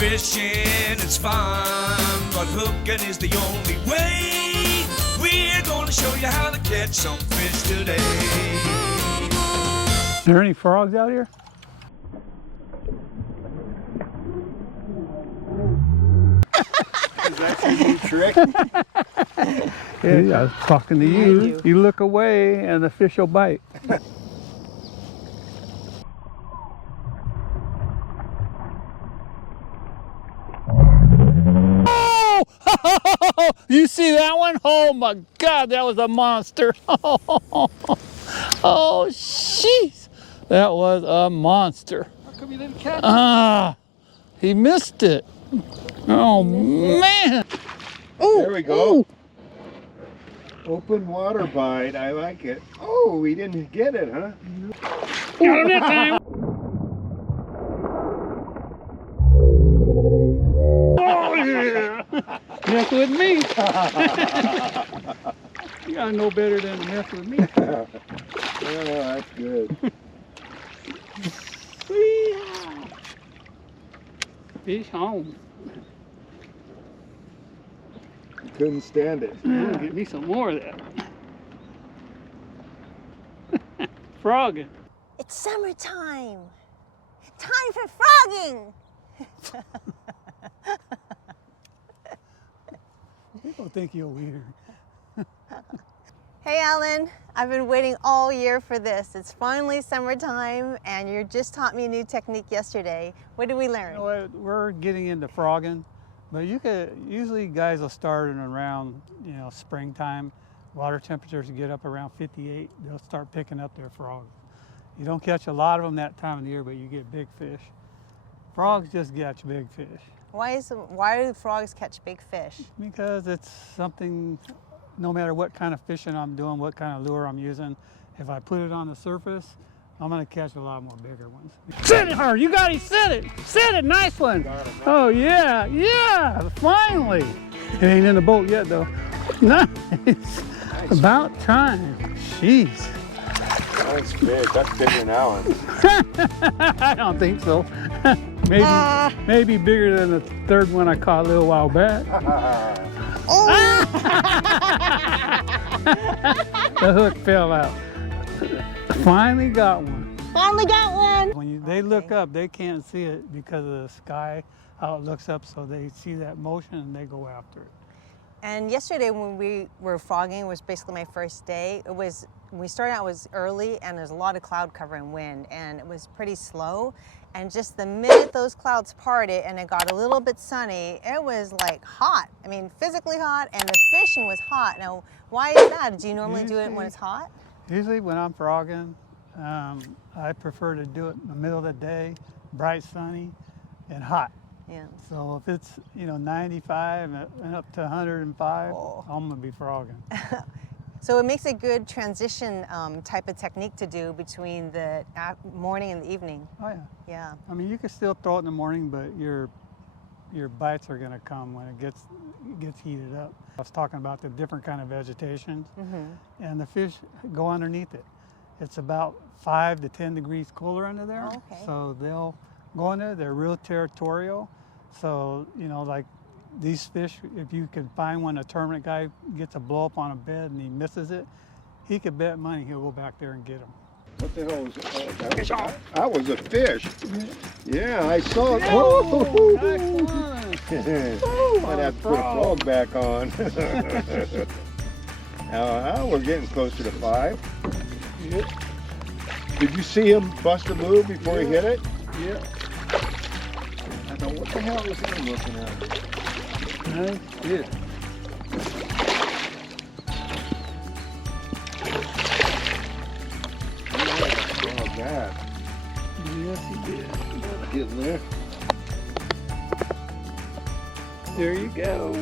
Fishing is fun, but hooking is the only way. We're gonna show you how to catch some fish today. Are there any frogs out here? Is that your new trick? Yeah, I was talking to you. You look away and the fish will bite. Oh! You see that one? Oh my God, that was a monster. Oh, jeez. That was a monster. How come you didn't catch it? Ah, he missed it. Oh, man. There we go. Open water bite. I like it. Oh, we didn't get it, huh? Got him that time. Oh, yeah. Mess with me. You gotta know better than to mess with me. Oh, that's good. Fish home. Couldn't stand it. Get me some more of that. Frogging. It's summertime. Time for frogging. People think you're weird. Hey Alan, I've been waiting all year for this. It's finally summertime and you just taught me a new technique yesterday. What did we learn? You know what, we're getting into frogging, but you could, usually guys will start in around, you know, springtime. Water temperatures get up around 58, they'll start picking up their frogs. You don't catch a lot of them that time of the year, but you get big fish. Frogs just catch big fish. Why do frogs catch big fish? Because it's something, no matter what kind of fishing I'm doing, what kind of lure I'm using, if I put it on the surface, I'm gonna catch a lot more bigger ones. Sit it hard, you got it, sit it, nice one. Oh yeah, yeah, finally. It ain't in the boat yet though. Nice, about time, jeez. That's big. That's bigger than Alan's. I don't think so. Maybe bigger than the third one I caught a little while back. The hook fell out. Finally got one. Finally got one. When they look up, they can't see it because of the sky, how it looks up, so they see that motion and they go after it. And yesterday when we were frogging, it was basically my first day. When we started out, it was early and there's a lot of cloud cover and wind and it was pretty slow. And just the minute those clouds parted and it got a little bit sunny, it was like hot. I mean, physically hot, and the fishing was hot. Now, why is that? Do you normally do it when it's hot? Usually when I'm frogging, I prefer to do it in the middle of the day, bright, sunny, and hot. Yeah. So if it's, you know, 95 and up to 105, Oh. I'm gonna be frogging. So it makes a good transition type of technique to do between the morning and the evening. Oh yeah. Yeah. I mean, you can still throw it in the morning, but your bites are gonna come when it gets heated up. I was talking about the different kind of vegetation, and the fish go underneath it. It's about 5 to 10 degrees cooler under there. Oh, okay. So they'll go in there, they're real territorial. So, you know, like these fish, if you can find one, a tournament guy gets a blow up on a bed and he misses it, he could bet money he'll go back there and get them. What the hell was that was a fish. Yeah, I saw it. Oh, Might have to put a frog back on. Now we're getting closer to 5. Yep. Did you see him bust a move before he hit it? Yep. I thought, what the hell was he looking at? Nice fish. Oh, God. Yes, he did. Get in there. There you go.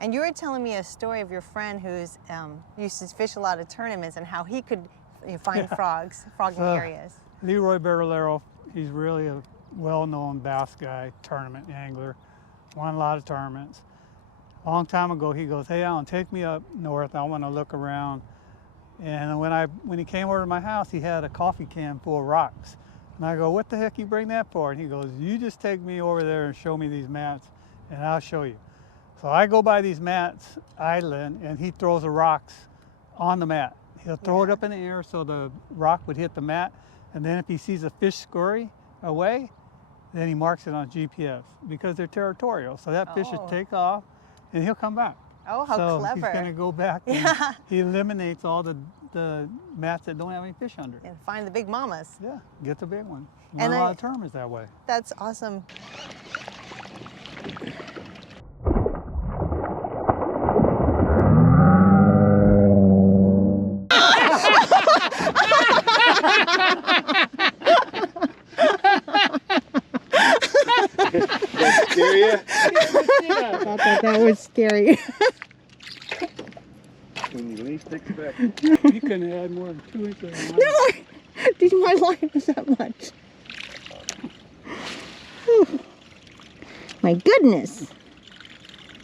And you were telling me a story of your friend who's used to fish a lot of tournaments and how he could find frogging areas. Leroy Barrelero, he's really a well-known bass guy, tournament angler, won a lot of tournaments. A long time ago, he goes, "Hey, Alan, take me up north. I want to look around." And when he came over to my house, he had a coffee can full of rocks. And I go, what the heck you bring that for? And he goes, you just take me over there and show me these mats and I'll show you. So I go by these mats idling and he throws the rocks on the mat. He'll throw it up in the air so the rock would hit the mat. And then if he sees a fish scurry away, then he marks it on GPS because they're territorial. So that fish will take off and he'll come back. Oh, how clever. So he's gonna go back and he eliminates all the mats that don't have any fish under. And find the big mamas. Yeah, get the big one. And Not a lot of termers that way. That's awesome. That scare you? I thought that was scary. When you least expect. You couldn't add more than 2 inches. No, my line was that much. My goodness.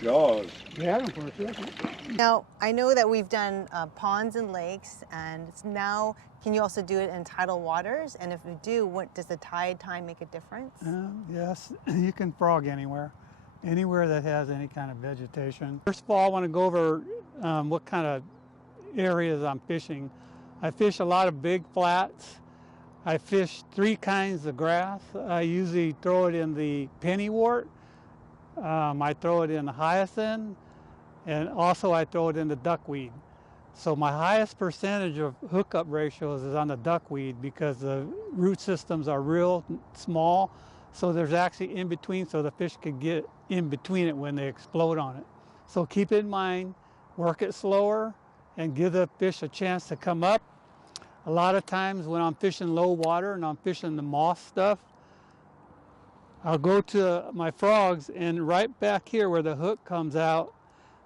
Jaws. Yeah, for a second. Now, I know that we've done ponds and lakes, and it's now, can you also do it in tidal waters? And if you do, what does the tide time make a difference? Yes, you can frog anywhere that has any kind of vegetation. First of all, I want to go over what kind of areas I'm fishing. I fish a lot of big flats. I fish 3 kinds of grass. I usually throw it in the pennywort. I throw it in the hyacinth, and also I throw it in the duckweed. So my highest percentage of hookup ratios is on the duckweed because the root systems are real small. So there's actually in between, so the fish could get in between it when they explode on it. So keep it in mind, work it slower, and give the fish a chance to come up. A lot of times when I'm fishing low water and I'm fishing the moss stuff, I'll go to my frogs, and right back here where the hook comes out,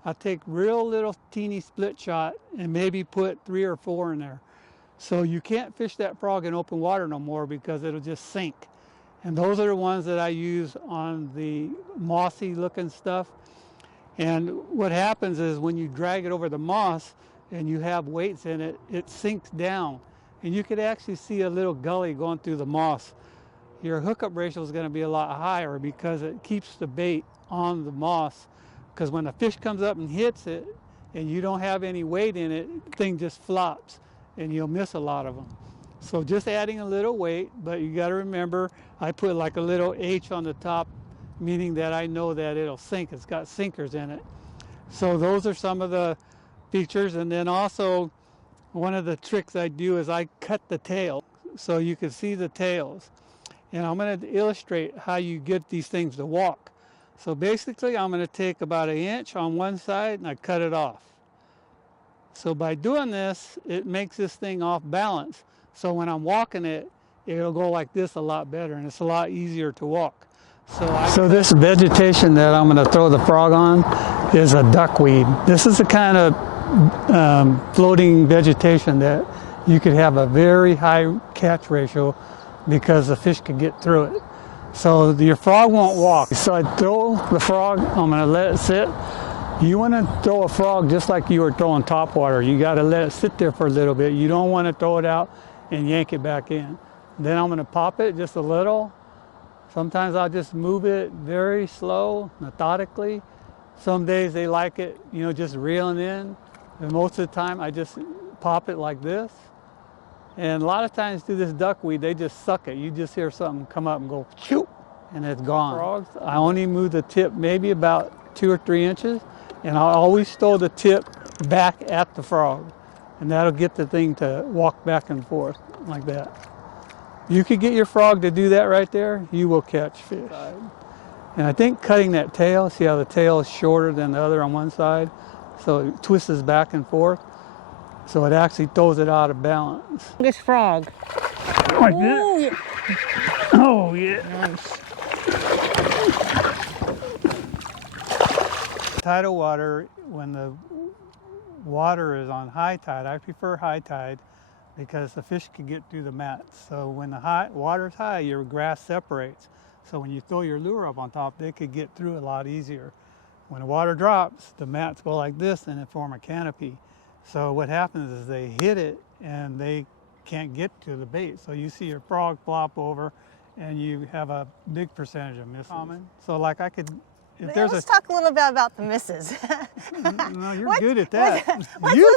I'll take real little teeny split shot and maybe put 3 or 4 in there. So you can't fish that frog in open water no more because it'll just sink. And those are the ones that I use on the mossy looking stuff. And what happens is when you drag it over the moss and you have weights in it, it sinks down. And you could actually see a little gully going through the moss. Your hookup ratio is going to be a lot higher because it keeps the bait on the moss. Because when the fish comes up and hits it and you don't have any weight in it, the thing just flops and you'll miss a lot of them. So just adding a little weight, but you got to remember I put like a little H on the top, meaning that I know that it'll sink. It's got sinkers in it. So those are some of the features. And then also one of the tricks I do is I cut the tail so you can see the tails. And I'm going to illustrate how you get these things to walk. So basically I'm going to take about 1 inch on one side and I cut it off. So by doing this, it makes this thing off balance. So when I'm walking it, it'll go like this a lot better and it's a lot easier to walk. So this vegetation that I'm going to throw the frog on is a duckweed. This is the kind of floating vegetation that you could have a very high catch ratio because the fish could get through it. So your frog won't walk. So I throw the frog, I'm going to let it sit. You want to throw a frog just like you were throwing topwater. You got to let it sit there for a little bit. You don't want to throw it out and yank it back in. Then I'm going to pop it just a little. Sometimes I'll just move it very slow, methodically. Some days they like it, you know, just reeling in. And most of the time I just pop it like this. And a lot of times through this duckweed, they just suck it. You just hear something come up and go, shoot, and it's gone. Frogs, I only move the tip maybe about 2 or 3 inches, and I always throw the tip back at the frog. And that'll get the thing to walk back and forth like that. You could get your frog to do that right there, you will catch fish. And I think cutting that tail, see how the tail is shorter than the other on one side? So it twists back and forth. So it actually throws it out of balance. This frog. Like this. Oh, yeah. Nice. Tidal water, when the water is on high tide, I prefer high tide because the fish can get through the mats. So when the water's high, your grass separates. So when you throw your lure up on top, they could get through a lot easier. When the water drops, the mats go like this and it form a canopy. So what happens is they hit it and they can't get to the bait. So you see your frog flop over and you have a big percentage of misses. So like I could, if there's Let's talk a little bit about the misses. No, you're good at that.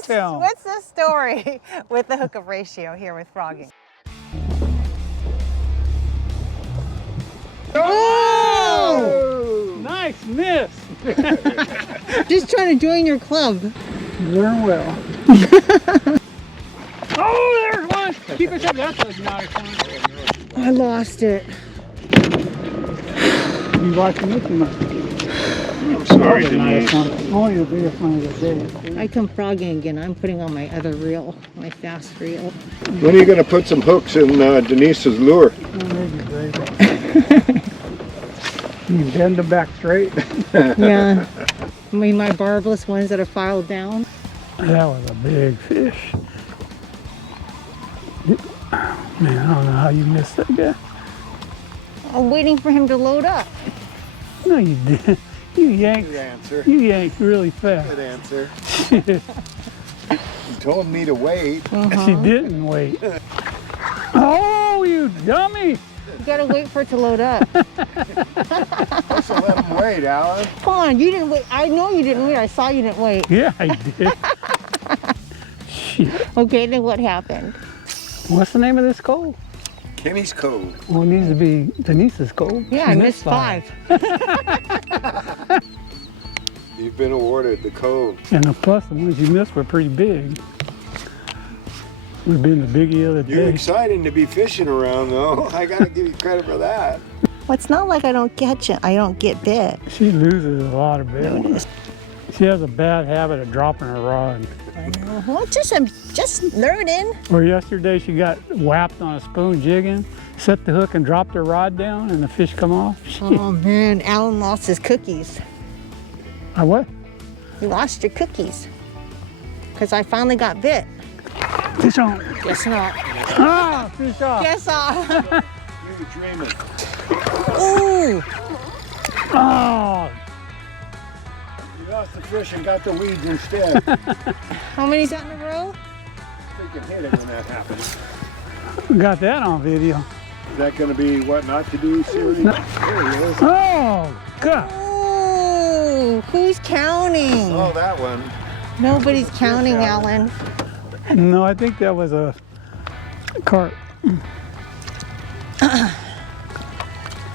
Tell 'em. What's the story with the hookup ratio here with frogging? Oh! Nice miss. Just trying to join your club. Learn well. Oh, there's one. Keep it up. That's a nice one. I lost it. You watching this too much? I'm sorry, Denise. Nice one. Only the biggest one of the day. I come frogging again. I'm putting on my other reel, my fast reel. When are you going to put some hooks in Denise's lure? You can bend them back straight. Yeah. I mean, my barbless ones that are filed down. That was a big fish. Man, I don't know how you missed that guy. I'm waiting for him to load up. No, you didn't. You yanked. Good answer. You yanked really fast. Good answer. You told me to wait. She didn't wait. Oh, you dummy! You gotta wait for it to load up. Let's let him wait, Alan. Come on, you didn't wait. I know you didn't wait. I saw you didn't wait. Yeah, I did. Shit. Okay, then what happened? What's the name of this cove? Kenny's Cove. Well, it needs to be Denise's cove. Yeah, I missed 5. You've been awarded the Cove. And the plus, the ones you missed were pretty big. Would have been the biggie of the You're day. exciting to be fishing around, though. I got to give you credit for that. Well, it's not like I don't catch it. I don't get bit. She loses a lot of big ones. She has a bad habit of dropping her rod. I know. Well, just learning. Or yesterday she got whapped on a spoon jigging, set the hook and dropped her rod down and the fish come off. Oh man, Alan lost his cookies. I what? You lost your cookies. Because I finally got bit. Fish on. Guess not. Ah, fish off. Guess off. You were dreaming. Ooh. Oh, You lost the fish and got the weeds instead. How many's that in a row? You can hit it when that happens. got that on video. Is that going to be what not to do series? There he is. Oh, God. Ooh, who's counting? Oh, that one. Nobody's counting, Alan. No, I think that was a carp.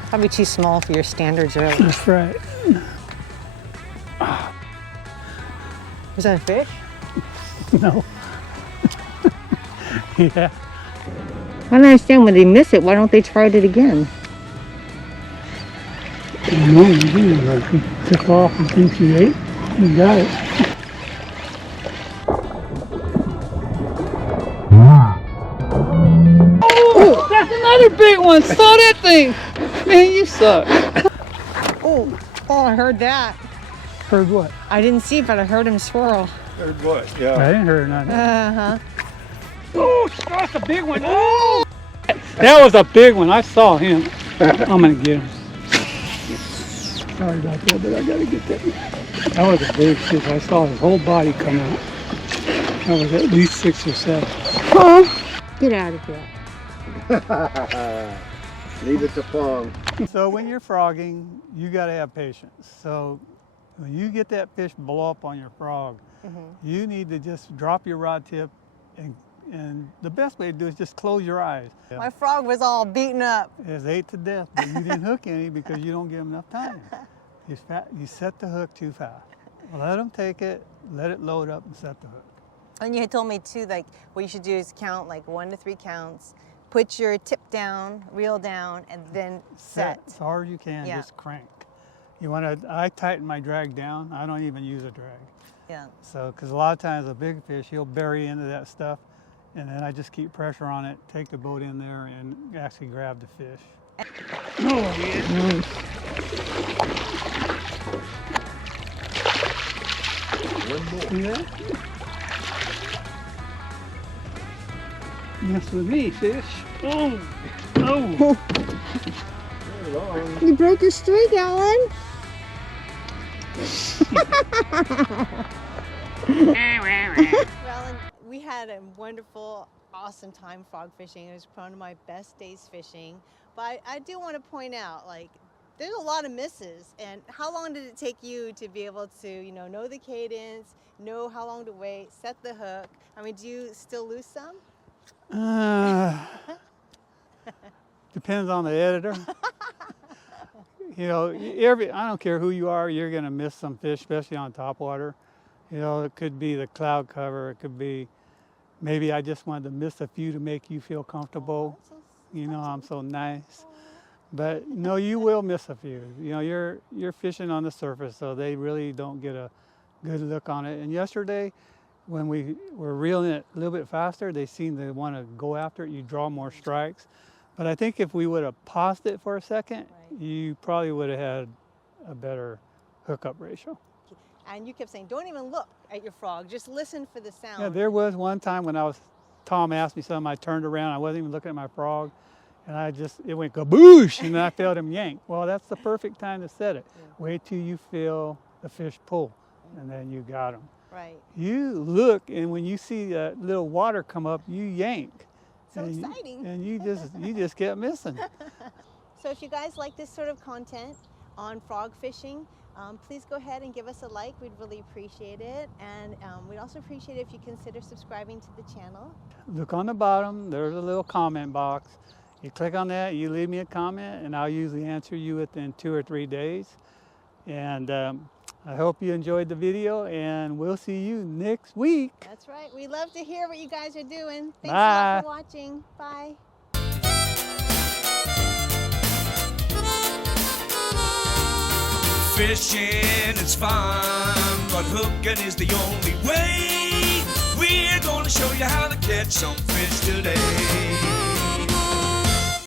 Probably too small for your standards, really. That's right. Was that a fish? No. Yeah. I don't understand when they miss it. Why don't they try it again? No, you didn't. She took off and think she ate. You got it. Oh, that's another big one. Saw that thing. Man, you suck. Oh, I heard that. Heard what? I didn't see it, but I heard him swirl. Third what? I Yeah. didn't hear nothing. Uh-huh. Oh, that's a big one. Oh! That was a big one. I saw him. I'm going to get him. Sorry about that, but I got to get that. That was a big fish. I saw his whole body come out. That was at least 6 or 7. Oh, get out of here. Leave it to Fong. So when you're frogging, you got to have patience. So when you get that fish blow up on your frog, you need to just drop your rod tip, and the best way to do it is just close your eyes. My frog was all beaten up. It's ate to death, but you didn't hook any because you don't give them enough time. You set the hook too fast. Let them take it, let it load up, and set the hook. And you had told me too, like what you should do is count like 1 to 3 counts, put your tip down, reel down, and then set. As hard as you can, Yeah. just crank. You want to, I tighten my drag down. I don't even use a drag. Yeah. So, because a lot of times a big fish, he'll bury into that stuff, and then I just keep pressure on it, take the boat in there, and actually grab the fish. Oh, yeah. One more. See that? Mess with me, fish. Oh, oh. Very long. You broke your string, Alan. Well, we had a wonderful, awesome time frog fishing. It was one of my best days fishing. But I do want to point out, like, there's a lot of misses. And how long did it take you to be able to, you know the cadence, know how long to wait, set the hook? I mean, do you still lose some? Depends on the editor. You know, I don't care who you are, you're gonna miss some fish, especially on top water. You know, it could be the cloud cover, it could be maybe I just wanted to miss a few to make you feel comfortable. You know, I'm so nice. But no, you will miss a few. You know, you're fishing on the surface, so they really don't get a good look on it. And yesterday, when we were reeling it a little bit faster, they seemed to want to go after it. You draw more strikes. But I think if we would have paused it for a second, you probably would have had a better hookup ratio. And you kept saying, don't even look at your frog, just listen for the sound. Yeah, there was one time when Tom asked me something, I turned around, I wasn't even looking at my frog, and it went kaboosh, and I felt him yank. Well, that's the perfect time to set it. Wait till you feel the fish pull, and then you got him. Right. You look, and when you see that little water come up, you yank. So exciting. And you just kept missing. So if you guys like this sort of content on frog fishing, please go ahead and give us a like. We'd really appreciate it. And we'd also appreciate it if you consider subscribing to the channel. Look on the bottom, there's a little comment box. You click on that, you leave me a comment, and I'll usually answer you within 2 or 3 days. And I hope you enjoyed the video, and we'll see you next week. That's right. We love to hear what you guys are doing. Thanks a Bye. lot for watching. Bye. Fishing is fun, but hooking is the only way. We're gonna show you how to catch some fish today.